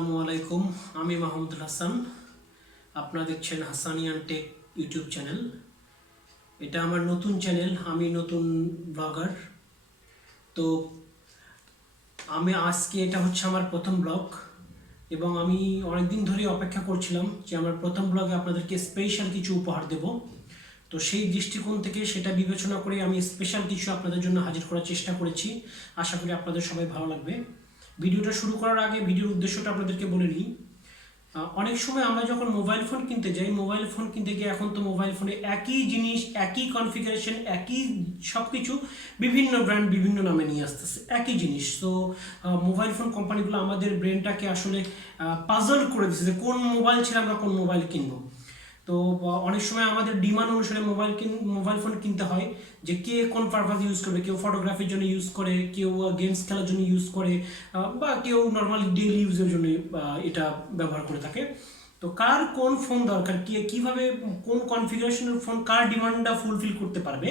আসসালামু আলাইকুম। আমি মাহমুদুল হাসান। আপনারা দেখছেন হাসানিয়ান টেক ইউটিউব চ্যানেল। এটা আমার নতুন চ্যানেল, আমি নতুন ব্লগার। তো এটা হচ্ছে আমার প্রথম ব্লগ, এবং আমি অনেকদিন ধরে অপেক্ষা করছিলাম যে আমার প্রথম ব্লগে আপনাদেরকে স্পেশাল কিছু উপহার দেব। তো সেই দৃষ্টিকোণ থেকে সেটা বিবেচনা করে আমি স্পেশাল কিছু আপনাদের জন্য হাজির করার চেষ্টা করেছি। আশা করি আপনাদের সবাই ভালো লাগবে। ভিডিওটা শুরু করার আগে ভিডিওর উদ্দেশ্যটা আপনাদেরকে বলে নিই। অনেক সময় আমরা যখন মোবাইল ফোন কিনতে যাই, মোবাইল ফোন কিনতে গিয়ে এখন তো মোবাইল ফোনে একই জিনিস, একই কনফিগারেশন, একই সব কিছু বিভিন্ন ব্র্যান্ড বিভিন্ন নামে নিয়ে আসতেছে একই জিনিস। তো মোবাইল ফোন কোম্পানিগুলো আমাদের ব্রেনটাকে আসলে পাজল করে দিচ্ছে যে কোন মোবাইল ছেড়ে আমরা কোন মোবাইল কিনবো। তো অনেক সময় আমাদের ডিমান্ড অনুসারে মোবাইল ফোন কিনতে হয়, যে কে কোন পারপাস ইউজ করবে। কেউ ফটোগ্রাফির জন্য ইউজ করে, কেউ গেমস খেলার জন্য ইউজ করে, বা কেউ নর্মালি ডেইলি ইউজের জন্য এটা ব্যবহার করে থাকে। তো কার কোন ফোন দরকার, কিভাবে কোন কনফিগারেশনের ফোন কার ডিমান্ডটা ফুলফিল করতে পারবে,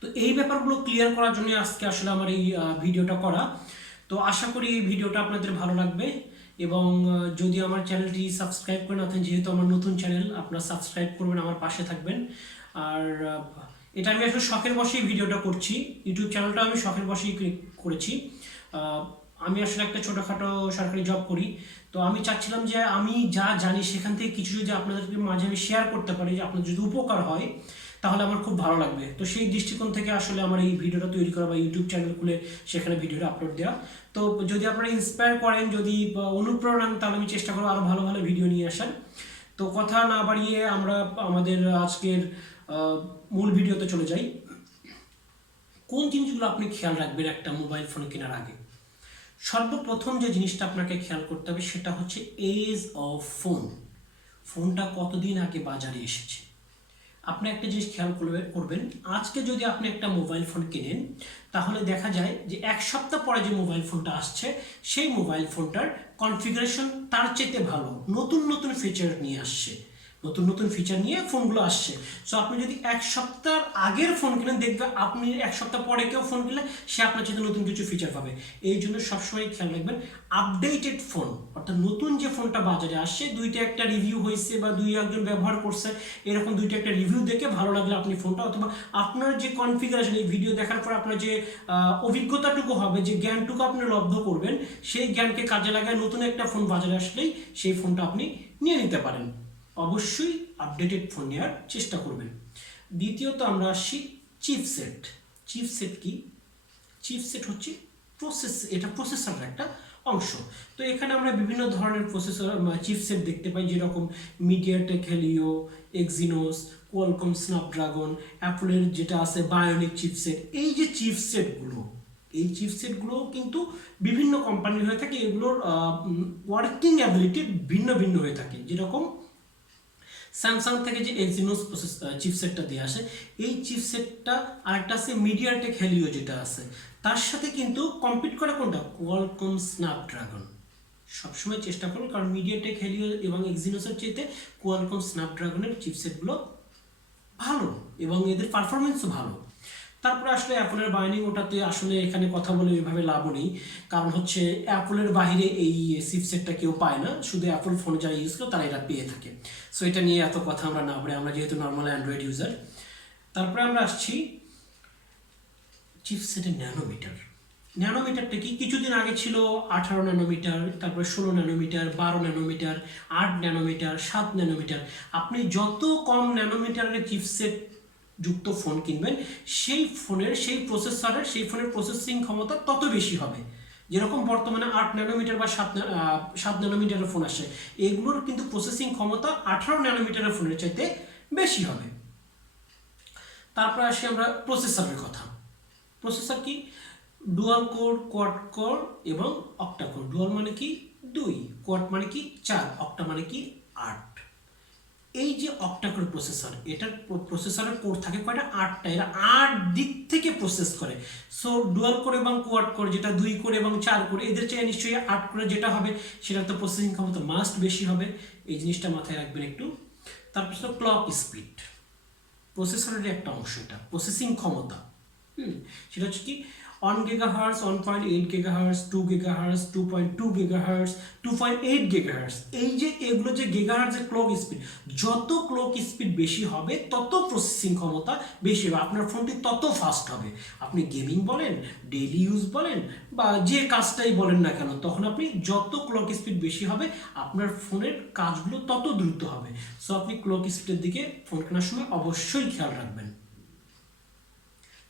তো এই ব্যাপারগুলো ক্লিয়ার করার জন্য আজকে আসলে আমার এই ভিডিওটা করা। তো আশা করি এই ভিডিওটা আপনাদের ভালো লাগবে। এবং যদি আমার চ্যানেলটি সাবস্ক্রাইব করে না থাকেন, যেহেতু আমার নতুন চ্যানেল, আপনারা সাবস্ক্রাইব করবেন, আমার পাশে থাকবেন। আর এটা আমি আসলে শখের বসেই ভিডিওটা করছি। ইউটিউব চ্যানেলটা আমি শখের বসেই করেছি। আমি আসলে একটা ছোটোখাটো সরকারি জব করি। তো আমি চাচ্ছিলাম যে আমি যা জানি সেখান থেকে কিছু যদি আপনাদেরকে মাঝে আমি শেয়ার করতে পারি, যে আপনার যদি উপকার হয় তাহলে আমার খুব ভালো লাগবে। তো সেই দৃষ্টিকোণ থেকে আসলে আমার এই ভিডিওটা তৈরি করা বা ইউটিউব চ্যানেল খুলে সেখানে ভিডিওটা আপলোড দেওয়া। তো যদি আপনারা ইন্সপায়ার করেন, যদি অনুপ্রেরণা নেন, তাহলে আমি চেষ্টা করবো আরও ভালো ভালো ভিডিও নিয়ে আসার। তো কথা না বাড়িয়ে আমরা আমাদের আজকের মূল ভিডিওতে চলে যাই। কোন জিনিসগুলো আপনি খেয়াল রাখবেন একটা মোবাইল ফোন কেনার আগে? সর্বপ্রথম যে জিনিসটা আপনাকে খেয়াল করতে হবে সেটা হচ্ছে এজ অফ ফোন। ফোনটা কতদিন আগে বাজারে এসেছে। আপনি একটা জিনিস খেয়াল করবেন, আজকে যদি আপনি একটা মোবাইল ফোন কেনেন, তাহলে দেখা যায় যে এক সপ্তাহ পরে যে মোবাইল ফোনটা আসছে, সেই মোবাইল ফোনটার কনফিগারেশন তার চেয়ে ভালো, নতুন নতুন ফিচার নিয়ে আসছে, নতুন নতুন ফিচার নিয়ে ফোনগুলো আসছে। সো আপনি যদি এক সপ্তাহ আগের ফোন কিনেন, দেখবেন আপনি এক সপ্তাহ পরে কেউ ফোন কিনলে সে আপনার চেয়ে নতুন কিছু ফিচার পাবে। এই জন্য সবসময় খেয়াল রাখবেন আপডেটেড ফোন, অর্থাৎ নতুন যে ফোনটা বাজারে আসছে, দুইটা একটা রিভিউ হয়েছে বা দুই একজন ব্যবহার করছে, এরকম দুইটা একটা রিভিউ দেখে ভালো লাগলে আপনি ফোনটা, অথবা আপনার যে কনফিগারেশন, এই ভিডিও দেখার পর আপনার যে অভিজ্ঞতাটুকু হবে, যে জ্ঞানটুকু আপনি লব্ধ করবেন, সেই জ্ঞানকে কাজে লাগায় নতুন একটা ফোন বাজারে আসলেই সেই ফোনটা আপনি নিয়ে নিতে পারেন। অবশ্যই আপডেটেড ফোন নেওয়ার চেষ্টা করবেন। দ্বিতীয়ত আমরা আসছি চিপসেট। চিপসেট কি? চিপসেট হচ্ছে এটা প্রসেসরের একটা অংশ। তো এখানে আমরা বিভিন্ন ধরনের চিপসেট দেখতে পাই, যেরকম MediaTek Helio, Exynos, Qualcomm Snapdragon, অ্যাপলের যেটা আছে বায়োনিক চিপসেট। এই চিপসেটগুলো কিন্তু বিভিন্ন কোম্পানির হয়ে থাকে। এগুলোর ওয়ার্কিং অ্যাবিলিটি ভিন্ন ভিন্ন হয়ে থাকে। যেরকম স্যামসাং থেকে যে এক্সিনোস চিপসেটটা দিয়ে আসে, এই চিপসেটটা, আরেকটা আছে মিডিয়াটেক হেলিও যেটা আছে, তার সাথে কিন্তু কম্পিট করে কোনটা? Qualcomm Snapdragon. সবসময় চেষ্টা করুন, কারণ মিডিয়াটেক হেলিও এবং এক্সিনোসের চাইতে কোয়ালকম স্ন্যাপড্রাগনের চিপসেটগুলো ভালো এবং এদের পারফরমেন্সও ভালো। তারপরে আসলে অ্যাপলের বায়োনিক, ওটাতে আসলে এখানে কথা বলে এভাবে লাভও নেই, কারণ হচ্ছে অ্যাপলের বাইরে এই চিপসেটটা কেউ পায় না, শুধু অ্যাপল ফোন যারা ইউজ করে তারা এটা পেয়ে থাকে। সো এটা নিয়ে এত কথা আমরা না বলে, আমরা যেহেতু নর্মাল অ্যান্ড্রয়েড ইউজার। তারপরে আমরা আসছি চিপসেটের ন্যানোমিটার। ন্যানোমিটারটা কি? কিছুদিন আগে ছিল 18 ন্যানোমিটার, তারপরে 16 ন্যানোমিটার, 12 ন্যানোমিটার, 8 ন্যানোমিটার, 7 ন্যানোমিটার। আপনি যত কম ন্যানোমিটারের চিপসেট যুক্ত ফোন কিনবেন, সেই ফোনের প্রসেসিং ক্ষমতা তত বেশি হবে। যেরকম বর্তমানে 8 ন্যানোমিটার বা 7 ন্যানোমিটারের ফোন আসে, এগুলোর কিন্তু প্রসেসিং ক্ষমতা 18 ন্যানোমিটারের ফোনের চাইতে বেশি হবে। তারপরে আসি আমরা প্রসেসরের কথা। প্রসেসর কি? ডুয়াল কোর, কোয়াড কোর এবং অক্টা কোর। ডুয়াল মানে কি? 2, কোয়াড মানে কি? 4, অক্টা মানে কি? 8। এই যে অক্টা কোর প্রসেসর, এটার প্রসেসরের কোর থাকে কয়টা? 8টা। এরা 8 দিক থেকে প্রসেস করে। সো ডুয়াল কোর এবং কোয়াড কোর, যেটা 2 কোর এবং 4 কোর, এদের চেয়ে নিশ্চয়ই 8 কোরে যেটা হবে সেটা তো প্রসেসিং ক্ষমতা মাস্ট বেশি হবে। এই জিনিসটা মাথায় রাখবেন একটু। তারপর ক্লক স্পিড, প্রসেসরের একটা অংশ, এটা প্রসেসিং ক্ষমতা। সেটা হচ্ছে কি? 1 GHz, 1.8 GHz, 2 GHz, 2.2 GHz, 2.8 GHz, এই যে এগুলো যে গিগাহার্টজ এর ক্লক স্পিড, যত ক্লক স্পিড বেশি হবে তত প্রসেসিং ক্ষমতা বেশি হবে, আপনার ফোনটি তত ফাস্ট হবে। আপনি গেমিং বলেন, ডেইলি ইউজ বলেন, বা যে কাজটাই বলেন না কেন, তখন আপনি যত ক্লক স্পিড বেশি হবে আপনার ফোনের কাজগুলো তত দ্রুত হবে। সো আপনি ক্লক স্পিডের দিকে ফোন কেনার সময় অবশ্যই খেয়াল রাখবেন।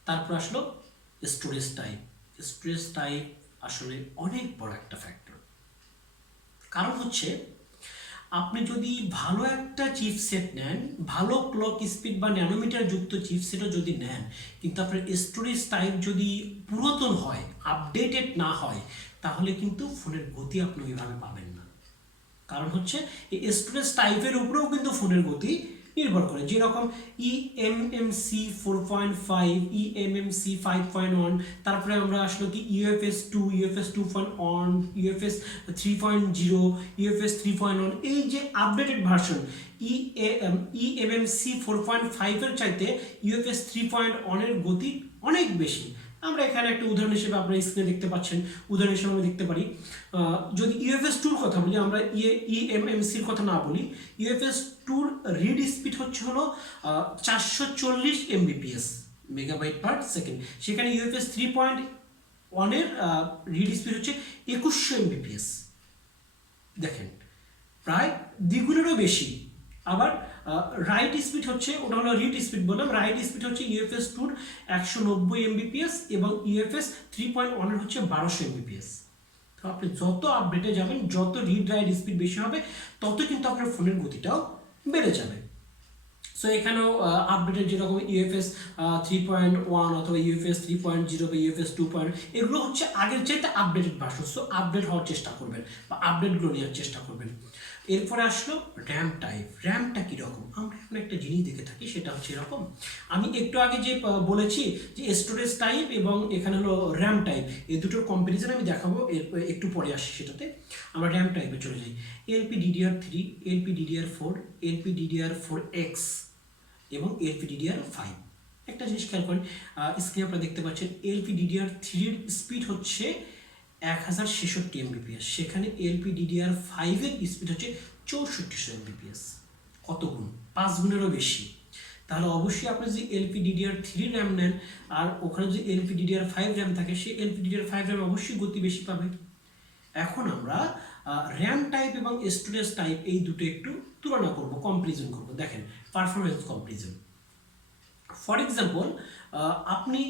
তারপর আসলো স্টোরেজ টাইপ। স্টোরেজ টাইপ আসলে অনেক বড় একটা ফ্যাক্টর। কারণ হচ্ছে আপনি যদি ভালো একটা চিপসেট নেন, ভালো ক্লক স্পিড বা ন্যানোমিটার যুক্ত চিপসেটও যদি নেন, কিন্তু আপনার স্টোরেজ টাইপ যদি পুরাতন হয়, আপডেটেড না হয়, তাহলে কিন্তু ফোনের গতি আপনি ওইভাবে পাবেন না। কারণ হচ্ছে এই স্টোরেজ টাইপের উপরেও কিন্তু ফোনের গতি নির্ভর করে। যেরকম eMMC 4.5, eMMC 5.1, তারপরে আমরা আসলো কি UFS 2, UFS 2.1, UFS 3.0, UFS 3.1, এই যে আপডেটেড ভার্সন eMMC 4.5 এর চাইতে UFS 3.1 এর গতি অনেক বেশি। আমরা এখানে একটা উদাহরণ হিসেবে আপনারা স্ক্রিনে দেখতে পাচ্ছেন, উদাহরণ হিসেবে আমরা দেখতে পারি, যদি UFS 2 কথা বলি, আমরা eMMCর কথা না বলি, UFS 2 রিড স্পিড হলো 440 Mbps, মেগাবাইট পার সেকেন্ড। সেখানে UFS 3.1 এর রিড স্পিড হচ্ছে 2100 Mbps। দেখেন প্রায় দ্বিগুণেরও বেশি। আবার রাইট স্পিড হচ্ছে, ওটা হলো রিড স্পিড বললাম, রাইট স্পিড হচ্ছে UFS 2 190 Mbps এবং UFS 3.1 এর হচ্ছে 1200 Mbps। তো আপনি যত আপডেটে যাবেন, যত রিড রাইট স্পিড বেশি হবে, তত কিন্তু আপনার ফোনের গতিটাও বেড়ে যাবে। সো এখানেও আপডেটের যেরকম UFS 3.1 অথবা UFS 3.0 বা UFS 2. এগুলো হচ্ছে আগের চাইতে আপডেটেড ভার্সন। সো আপডেট হওয়ার চেষ্টা করবেন বা আপডেটগুলো নেওয়ার চেষ্টা করবেন। এরপরে আসলো র্যাম টাইপ। র্যামটা কীরকম? আমরা এখন একটা জিনিস দেখে থাকি, সেটা হচ্ছে এরকম। আমি একটু আগে যে বলেছি যে স্টোরেজ টাইপ এবং এখানে হলো র্যাম টাইপ, এই দুটোর কম্পারিজন আমি দেখাবো একটু পরে আসি সেটাতে। আমরা র্যাম টাইপে চলে যাই। LPDDR3, LPDDR4, LPDDR4X এবং LPDDR5। একটা জিনিস খেয়াল করেন, স্ক্রিনে আপনারা দেখতে পাচ্ছেন LPDDR3 এর স্পিড হচ্ছে 1066 Mbps, সেখানে LPDDR5 এর স্পিড হচ্ছে 6400 Mbps। কত গুণ? 5 গুণেরও বেশি। তাহলে অবশ্যই আপনি যদি LPDDR3 র্যাম নেন আর ওখানে যদি LPDDR5 র্যাম থাকে, সেই LPDDR5 র্যাম অবশ্যই গতি বেশি পাবে। এখন আমরা র্যাম টাইপ এবং স্টোরেজ টাইপ এই দুটো একটু তুলনা করব, কম্পারিজন করব। দেখেন পারফরমেন্স কম্পারিজন। ফর এক্সাম্পল, আপনি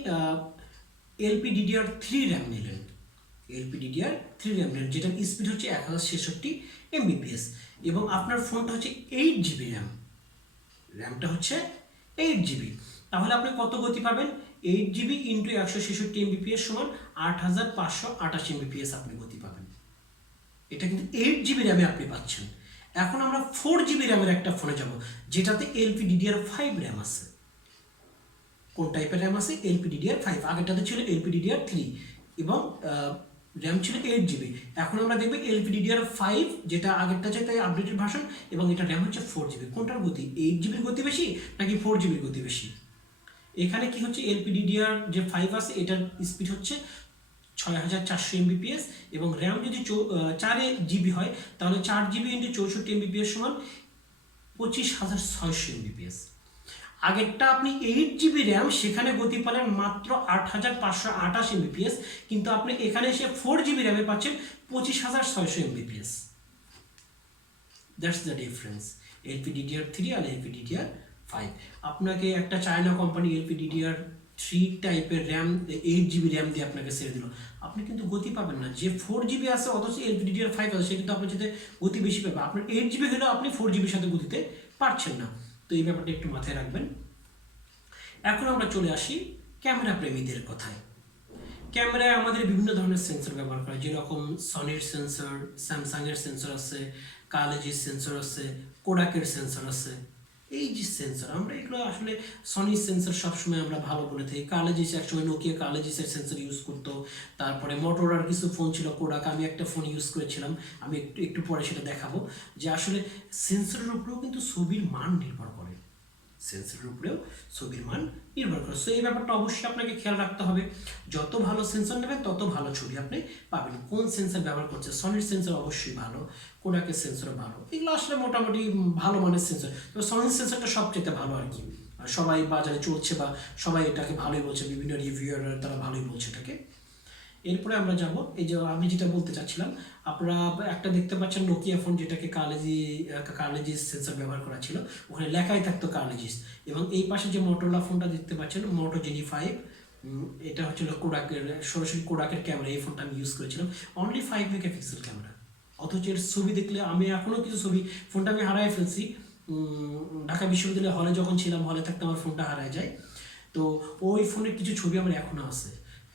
LPDDR3 র্যাম নিলেন, LPDDR3 র্যাম নিলেন, যেটার স্পিড হচ্ছে 1066 Mbps এবং আপনার ফোনটা হচ্ছে 8GB র্যাম, র্যামটা হচ্ছে 8GB। তাহলে আপনি কত গতি পাবেন? 8GB ইন্টু 166 Mbps সমান 8528 Mbps আপনি গতি পাবেন। এটা কিন্তু 8GB র্যামে আপনি পাচ্ছেন। এখন আমরা 4GB র্যামের একটা ফোনে যাব, যেটাতে LPDDR5 র্যাম আছে। কোন টাইপের র্যাম আছে? LPDDR5। আগেরটাতে ছিল LPDDR3 এবং র্যাম ছিল 8GB। এখন আমরা দেখব LPDDR5, যেটা আগেরটা চাইতে আপডেটেড ভার্সন, এবং এটা র্যাম হচ্ছে 4GB। কোনটার গতি? 8GBর গতি বেশি নাকি 4GBর গতি বেশি? এখানে কি হচ্ছে, LPDDR যে 5 আছে এটার স্পিড হচ্ছে 6400 Mbps এবং র্যাম যদি 4GB হয়, তাহলে 4GB ইন্টু 64 Mbps সমান 25600 Mbps। আগেরটা আপনি 8GB র্যাম, সেখানে গতি পেলেন মাত্র 8528 Mbps, কিন্তু আপনি এখানে এসে 4GB র্যামে পাচ্ছেন 25600 Mbps। That's the difference LPDDR3 আর LPDDR5। আপনাকে একটা চায়না কোম্পানি LPDDR3 টাইপের র্যাম 8GB র্যাম দিয়ে আপনাকে ছেড়ে দিল, আপনি কিন্তু গতি পাবেন না। যে 4GB আছে অথচ LPDDR5 আছে, সে কিন্তু আপনার সাথে গতি বেশি পাবে। আপনার 8GB হলেও আপনি 4GBর সাথে গতিতে পারছেন না। তো এই ব্যাপারটা একটু মাথায় রাখবেন। এখন আমরা চলে আসি ক্যামেরা প্রেমীদের কথায়। ক্যামেরায় আমাদের বিভিন্ন ধরনের সেন্সর ব্যবহার করা, যেরকম সনির সেন্সর, স্যামসাংয়ের সেন্সর আছে, কালেজির সেন্সর আছে, কোডাকের সেন্সর আছে। এই যে সেন্সর, আমরা এগুলো আসলে সনির সেন্সর সবসময় আমরা ভালো বলে থাকি। কালেজিস একসময় নোকিয়া কালেজিসের সেন্সর ইউজ করতো, তারপরে মোটরোলার কিছু ফোন ছিল, কোডাক, আমি একটা ফোন ইউজ করেছিলাম, আমি একটু পরে সেটা দেখাবো। যে আসলে সেন্সরের উপরেও কিন্তু ছবির মান নির্ভর করে। সেন্সরের উপরেও ছবির মান নির্ভর করে। সো এই ব্যাপারটা অবশ্যই আপনাকে খেয়াল রাখতে হবে, যত ভালো সেন্সর নেবেন তত ভালো ছবি আপনি পাবেন। কোন সেন্সর ব্যবহার করছে, সনির সেন্সর অবশ্যই ভালো, কোডাকের সেন্সরও ভালো, এগুলো আসলে মোটামুটি ভালো মানের সেন্সর। তবে সনির সেন্সরটা সবচেয়ে ভালো আর কি, সবাই বাজারে চলছে বা সবাই এটাকে ভালোই বলছে, বিভিন্ন রিভিউয়ার তারা ভালোই বলছে এটাকে। এরপরে আমরা যাব, এই যে আমি যেটা বলতে চাচ্ছিলাম, আপনারা একটা দেখতে পাচ্ছেন নোকিয়া ফোন, যেটাকে কার্লেজি সেন্সর ব্যবহার করা ছিল, ওখানে লেখাই থাকতো কার্লেজিস। এবং এই পাশে যে মোটোরোলা ফোনটা দেখতে পাচ্ছেন, মোটো জিনি 5, এটা হচ্ছিল কোডাকের, সরাসরি কোডাকের ক্যামেরা। এই ফোনটা আমি ইউজ করেছিলাম, অনলি 5 মেগাপিক্সেল ক্যামেরা। অথচ এর ছবি দেখলে আমি এখনও কিছু ছবি, ফোনটা আমি হারাই ফেলছি ঢাকা বিশ্ববিদ্যালয়ে হলে যখন ছিলাম, হলে থাকতে আমার ফোনটা হারায় যায়। তো ওই ফোনের কিছু ছবি আমার এখনও আছে।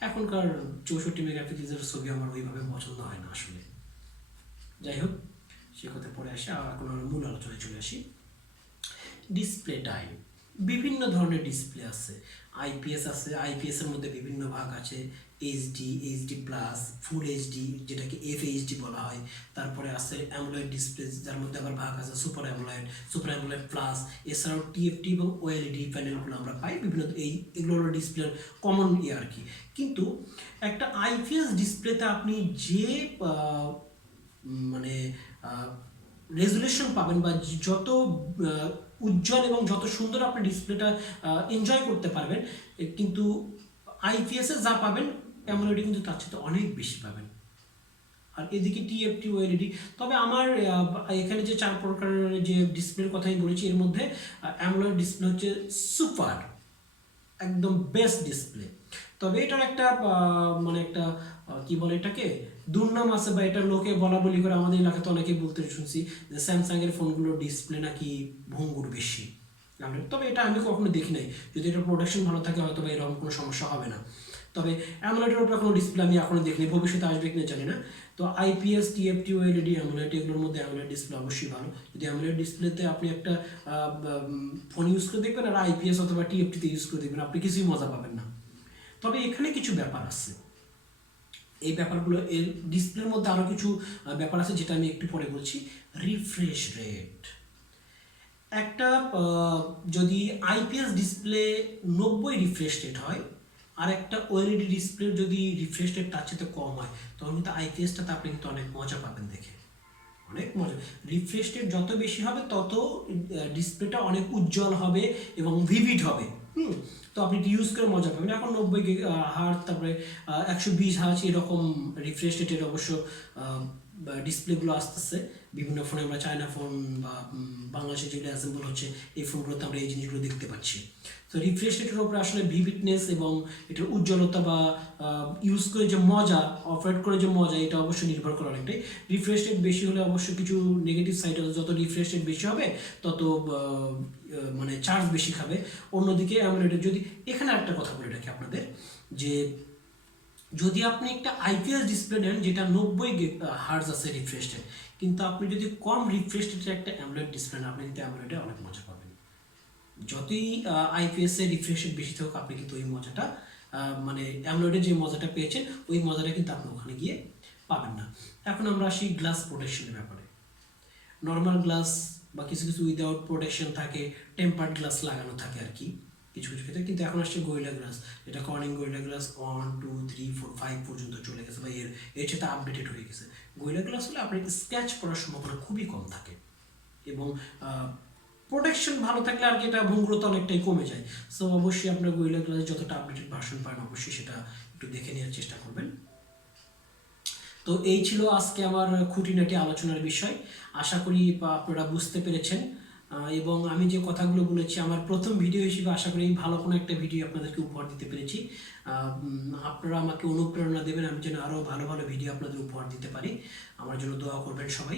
এখনকার 64 মেগাপিক্সেলের ছবি আমার ওইভাবে পছন্দ হয় না আসলে। যাই হোক, সে কথা পরে আসে, আর এখন আমরা মূল আলোচনায় চলে আসি। ডিসপ্লে টাইপ, বিভিন্ন ধরনের ডিসপ্লে আছে। আইপিএস আছে, আইপিএস এর মধ্যে বিভিন্ন ভাগ আছে, HD, HD plus, full HD যেটাকে এফএইচডি বলা হয়। তারপরে আছে অ্যামোলেড ডিসপ্লে, যার মধ্যে আবার ভাগ আছে সুপার অ্যামোলেড প্লাস। এছাড়াও টিএফটি এবং ওএলইডি প্যানেলগুলো আমরা পাই বিভিন্ন, এগুলো হলো ডিসপ্লের কমন আর কি। কিন্তু একটা আইপিএস ডিসপ্লেতে আপনি যে মানে রেজুলেশন পাবেন বা যত উজ্জ্বল এবং যত সুন্দর আপনি ডিসপ্লেটা এনজয় করতে পারবেন, কিন্তু আইপিএসে যা পাবেন অ্যামোলেডে কিন্তু তার সাথে অনেক বেশি পাবেন। আর এদিকে টিএফটি ওএলইডি, তবে আমার এখানে যে 4 প্রকারের যে ডিসপ্লের কথাই বলেছি, এর মধ্যে অ্যামোলেড ডিসপ্লে হচ্ছে সুপার, একদম বেস্ট ডিসপ্লে। তবে এটার একটা মানে একটা কি বলে এটাকে, দুর্নাম আছে, বা এটা লোকে বলা বলি করে, আমাদের এলাকাতে অনেকেই বলতে শুনছি যে স্যামসাং এর ফোনগুলোর ডিসপ্লে নাকি ভঙ্গুর বেশি। তবে এটা আমি কখনো দেখি নাই, যদি এটা প্রোডাকশন ভালো থাকে হয়তো বা এরকম কোনো সমস্যা হবে না। তবে অ্যামোলেডের উপরে কোনো ডিসপ্লে আমি এখনো দেখিনি, ভবিষ্যতে আসবে কিনা জানি না। তো আইপিএস, টিএফটি, ওএলইডি, অ্যামোলেড, এগুলোর মধ্যে অ্যামোলেড ডিসপ্লে অবশ্যই ভালো। যদি অ্যামোলেড ডিসপ্লেতে আপনি একটা ফোন ইউজ করে দেখবেন আর আইপিএস অথবা টিএফটিতে ইউজ করে দেখবেন, আপনি কিছুই মজা পাবেন না। তবে এখানে কিছু ব্যাপার আছে, এই ব্যাপারগুলো, এর ডিসপ্লের মধ্যে আরও কিছু ব্যাপার আছে যেটা আমি একটু পরে বলছি। রিফ্রেশ রেট, একটা যদি আইপিএস ডিসপ্লে 90 রিফ্রেশ রেট হয়, আর একটা ওএলইডি ডিসপ্লের যদি রিফ্রেশ রেট তার চেয়ে কম হয়, তখন কিন্তু আইপিএসটাতে আপনি কিন্তু অনেক মজা পাবেন দেখে, অনেক মজা। রিফ্রেশ রেট যত বেশি হবে তত ডিসপ্লেটা অনেক উজ্জ্বল হবে এবং ভিভিড হবে। তো আপনি ইউজ করে মজা পাবেন। এখন 90 হার্জ, তারপরে 120 হার্জ এরকম রিফ্রেশ রেটের অবশ্য ডিসপ্লেগুলো আসতেছে বিভিন্ন ফোনে। আমরা চায়না ফোন বা বাংলাদেশে যেগুলো অ্যাসেম্বল হচ্ছে এই ফোনগুলোতে আমরা এই জিনিসগুলো দেখতে পাচ্ছি। তো রিফ্রেশ রেটের উপরে আসলে ভিভিডনেস এবং এটার উজ্জ্বলতা বা ইউজ করে যে মজা, অপারেট করে যে মজা, এটা অবশ্যই নির্ভর করে অনেকটাই। রিফ্রেশ রেট বেশি হলে অবশ্য কিছু নেগেটিভ সাইড আছে, যত রিফ্রেশ রেট বেশি হবে তত মানে চার্জ বেশি খাবে। অন্যদিকে অ্যামোলেডের, যদি এখানে একটা কথা বলে রাখি আপনাদের, যে যদি আপনি একটা আইপিএস ডিসপ্লে নেন যেটা 90 হার্জ আছে রিফ্রেশ রেট, কিন্তু আপনি যদি কম রিফ্রেশ রেটের একটা অ্যামোলেড ডিসপ্লে নেন, আপনি কিন্তু অ্যামোলেডে অনেক মজা পাবেন। যতই আইপিএস এর রিফ্রেশ রেট বেশি থাকুক, আপনি কিন্তু ওই মজাটা, মানে অ্যামোলেডে যে মজাটা পেয়েছেন ওই মজাটা কিন্তু আপনি ওখানে গিয়ে পাবেন না। এখন আমরা আসি গ্লাস প্রোটেকশনের ব্যাপারে। নর্মাল গ্লাস বা কিছু কিছু উইদাউট প্রোটেকশন থাকে, টেম্পার্ড গ্লাস লাগানো থাকে আর কি কিছু কিছু ক্ষেত্রে। কিন্তু এখন আসছে গরিলা গ্লাস, যেটা কর্নিং গরিলা গ্লাস 1, 2, 3, 4, 5 পর্যন্ত চলে গেছে, বা এর সাথে আপডেটেড হয়ে গেছে। গরিলা গ্লাস হলে আপনার স্ক্র্যাচ পড়ার সম্ভাবনা খুবই কম থাকে, এবং প্রোটেকশন ভালো থাকলে আর কি এটা ভঙ্গুরতা অনেকটাই কমে যায়। সো অবশ্যই আপনার গরিলা গ্লাস যতটা আপডেটেড ভার্সন পান, অবশ্যই সেটা একটু দেখে নেওয়ার চেষ্টা করবেন। তো এই ছিল আজকে আমার খুঁটিনাটি আলোচনার বিষয়। আশা করি আপনারা বুঝতে পেরেছেন, এবং আমি যে কথাগুলো বলেছি আমার প্রথম ভিডিও হিসেবে আশা করি ভালো কোনো একটা ভিডিও আপনাদেরকে উপহার দিতে পেরেছি। আপনারা আমাকে অনুপ্রেরণা দেবেন, আমি যেন আরও ভালো ভালো ভিডিও আপনাদের উপহার দিতে পারি। আমার জন্য দোয়া করবেন সবাই।